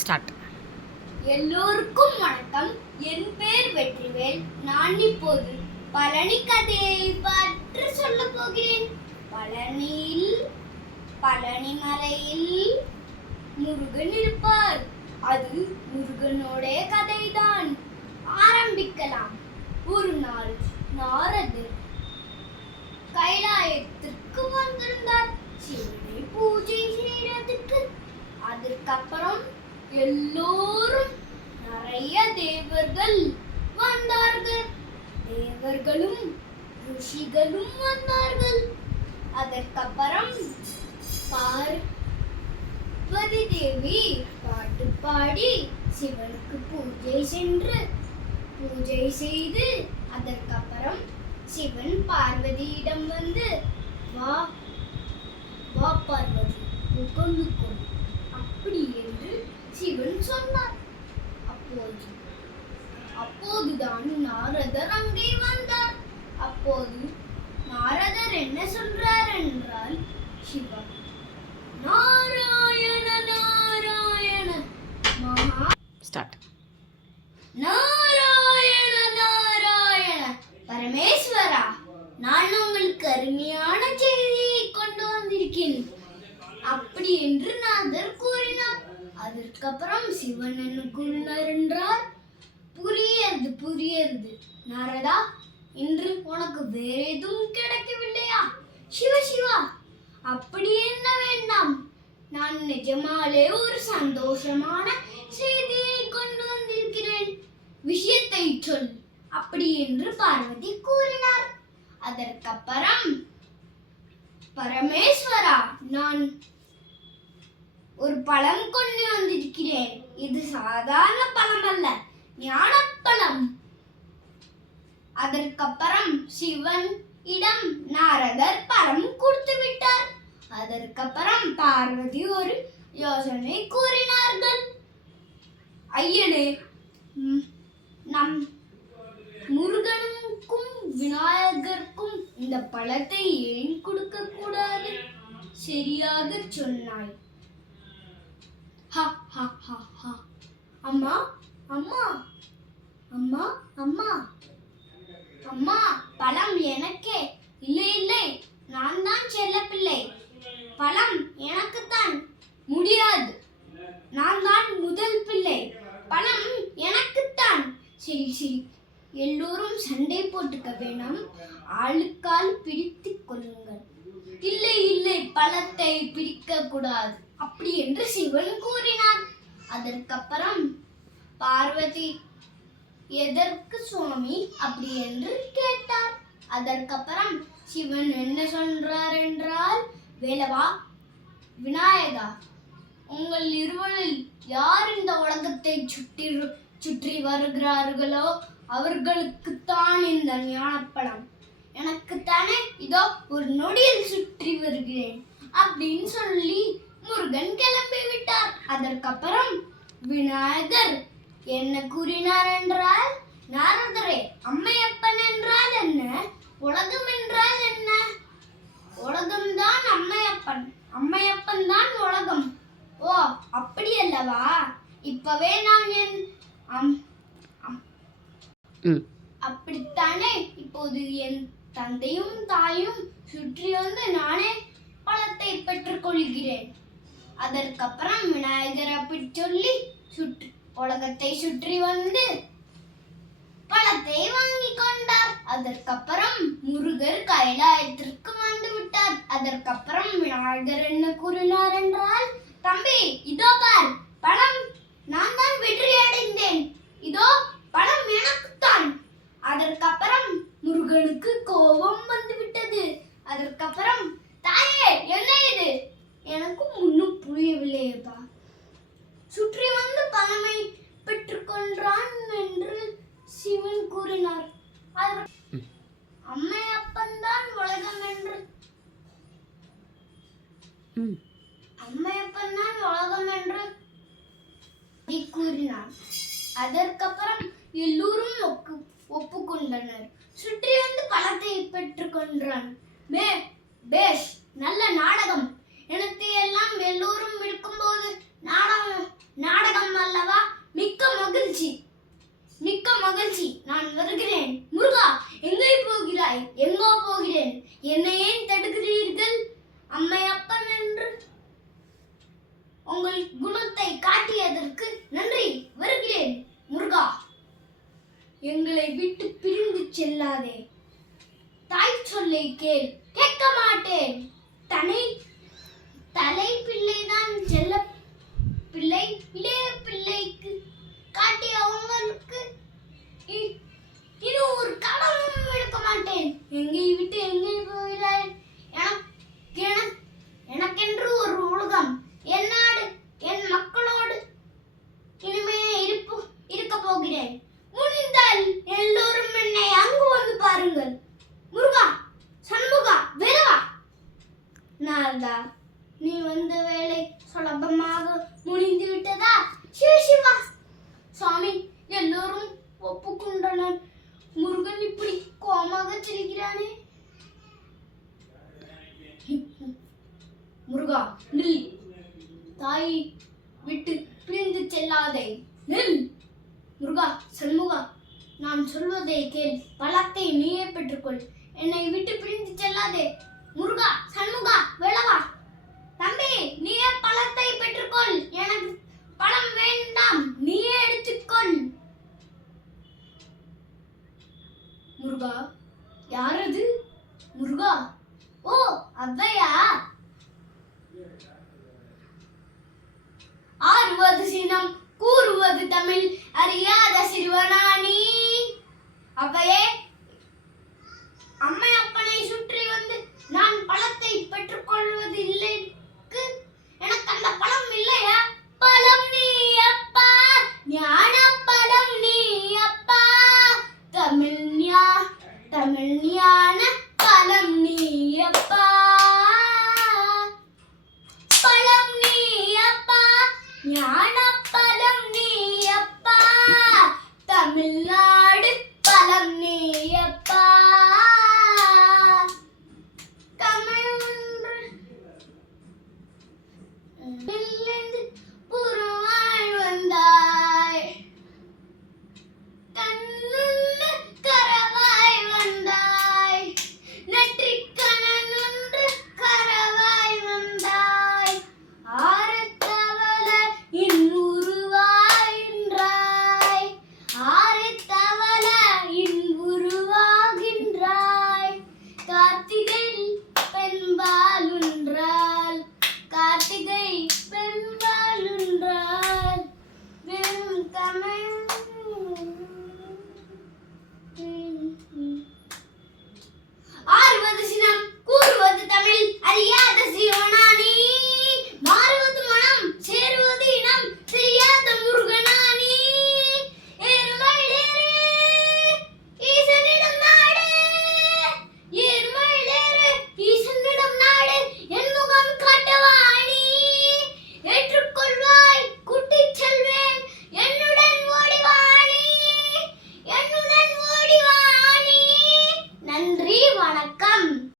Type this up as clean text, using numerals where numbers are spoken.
Start. எல்லோருக்கும் வணக்கம். என் பேர் வெற்றிவேல். நான் இப்போது பழனி கதையை பற்றி சொல்ல போகிறேன். பழனி மலையில் முருகன் இருப்பார். அது முருகனோடைய கதைதான். ஆரம்பிக்கலாம். ஒரு நாள் நாரதர் கைலாயத்திற்கு வந்திருந்தார் சிவனை பூஜை செய்யறதுக்கு. அதுக்கப்புறம் எல்லோரும் நிறைய தேவர்கள் வந்தார்கள். தேவர்களும் ருஷிகளும் வந்தார்கள். அதற்கப்புறம் பார்வதி தேவி பாட்டு பாடி சிவனுக்கு பூஜை செய்து அதற்கப்புறம் சிவன் பார்வதியிடம் வந்து வா வா பார்வதி உட்கார்ந்துக்கோ அப்படி என்று சிவன் சொன்னார். அப்போதுதான் நாரதர் அங்கே வந்தார். அப்போது நாரதர் என்ன சொல்றார் என்றால், சிவா நாராயண நாராயண மகா ஸ்டார்ட். நாராயண நாராயண பரமேஸ்வரா, நான் உங்களுக்கு அருமையான செய்தியை கொண்டு வந்திருக்கேன் அப்படி என்று நாரதர் கூறினார். அதற்கப்புறம் சிவன் என்ன கூறினார் என்றால், புரியுது நாரதா, இன்று உனக்கு வேற எதுவும் கிடைக்கவில்லையா? சிவா அப்படி என்ன வேண்டாம், நான் நிஜமாலே ஒரு சந்தோஷமான செய்தியை கொண்டு வந்திருக்கிறேன், விஷயத்தை சொல் அப்படி என்று பார்வதி கூறினார். அதற்கப்புறம் பரமேஸ்வரா, நான் ஒரு பழம் கொண்டு வந்திருக்கிறேன். இது சாதாரண பழம் அல்ல, ஞானப்பழம். அதற்கப்புறம் சிவன் இடம் நாரதர் பழம் கொடுத்து விட்டார். அதற்கப்புறம் பார்வதி ஒரு யோசனை கூறினார்கள். ஐயனே, நம் முருகனுக்கும் விநாயகருக்கும் இந்த பழத்தை ஏன் கொடுக்க கூடாது? சரியாக சொன்னாய். அம்மா அம்மா அம்மா அம்மா அம்மா பழம் எனக்கே. இல்லை, நான் தான் செல்லப்பிள்ளை. பழம் எனக்குத்தான். முடியாது, நான் தான் முதல் பிள்ளை. பழம் எனக்குத்தான். சரி, எல்லோரும் சண்டை போட்டுக்க வேணாம், ஆளுக்கால் பிடித்து கொள்ளுங்கள். இல்லை, பழத்தை பிரிக்க கூடாது அப்படி என்று சிவன் கூறினார். அதற்கப்புறம் பார்வதி எதற்கு சுவாமி அப்படி என்று கேட்டார். அதற்கப்புறம் சிவன் என்ன சொல்றார் என்றால், வேலவா விநாயகா, உங்கள் இருவரில் யார் இந்த உலகத்தை சுற்றி வருகிறார்களோ அவர்களுக்குத்தான் இந்த ஞானப்பழம். எனக்குத்தானே இதோ ஒரு நொடியில் சுற்றி வருகிறேன் அப்படின்னு சொல்லி முருகன் கிளம்பி விட்டார். அதற்கப்புறம் விநாயகர் என்ன கூறினார் என்றால், நாரதரே, அம்மையப்பன் என்றால் என்ன? உலகம் என்றால் என்ன? உலகம்தான் அம்மையப்பன், அம்மையப்பன் தான் உலகம். ஓ அப்படி அல்லவா? இப்பவே நான் என் அப்படித்தானே இப்போது என் தந்தையும் தாயும் சுற்றி வந்து நானே பழத்தை பெற்றுக் கொள்கிறேன். அதற்கப்புறம் விநாயகர் அப்படி சொல்லி உலகத்தை சுற்றி வந்து பழத்தை வாங்கி கொண்டார். அதற்கப்புறம் முருகர் கைலாயத்திற்கு வந்து விட்டார். அதற்கப்புறம் விநாயகர் என்ன கூறினார் என்றால், தம்பி இதோ பார், பழம் நான் தான் வெற்றி அடைந்தேன், இதோ பழம் எனக்குத்தான். அதற்கப்புறம் முருகனுக்கு கோபம் வந்து விட்டது. அதற்கப்புறம், தாயே என்ன இது? எனக்கும் இன்னும் புரியவில்லையப்பா. சுற்றி வந்து பழமை பெற்றுக்கொண்டான் என்று சிவன் கூறினார். அம்மையப்பன் தான் உலகம் என்று கூறினார். அதற்கப்புறம் எல்லோரும் ஒப்புக்கொண்டனர். சுற்றி வந்து பழத்தை பெற்றுக்கொண்டான். பேஷ், நல்ல நாடகம். எனக்கு எல்லாம் எல்லோரும் இருக்கும்போது நாடகம் கேள். கேட்க மாட்டேன். தலை பிள்ளைதான் செல்ல பிள்ளை. இளைய பிள்ளைக்கு காட்டி அவங்களுக்கு இன்னும் ஒரு கடமும் எடுக்க மாட்டேன். எங்கே விட்டு எங்கே போகிறாய்? எனக்கென்று ஒரு உலகம், என் நாடு, என் மக்களோடு இனிமே இருக்க போகிறேன். முடிந்தால் எல்லோரும் என்னை அங்கு வந்து பாருங்கள். முருகா, சண்முகா, வேலவா. நாரதா, நீ வந்த வேலை சுலபமாக முடிந்து விட்டதா? சிவா, சுவாமி, எல்லோரும் ஒப்புக்கொண்டனர். முருகன் இப்படி கோமாக சிரிக்கிறானே. முருகா, நில். தாய் விட்டு பிரிந்து செல்லாதே, நில். முருகா, சண்முகா, நான் சொல்வதை கேள். பழத்தை நீயே பெற்றுக்கொள். என்னை விட்டு பிரிந்து செல்லாதே. முருகா, சண்முகா, வேலவா, தம்பி, நீயே பழத்தை பெற்றுக்கொள். எனக்கு பழம் வேண்டாம், நீயே எடுத்துக்கொள். முருகா, யாரது? முருகா, ஓ, அவ்வையா? ஆறுவது சினம், கூறுவது தமிழ், அறியாத சிறுவனானி. அவ்வையே,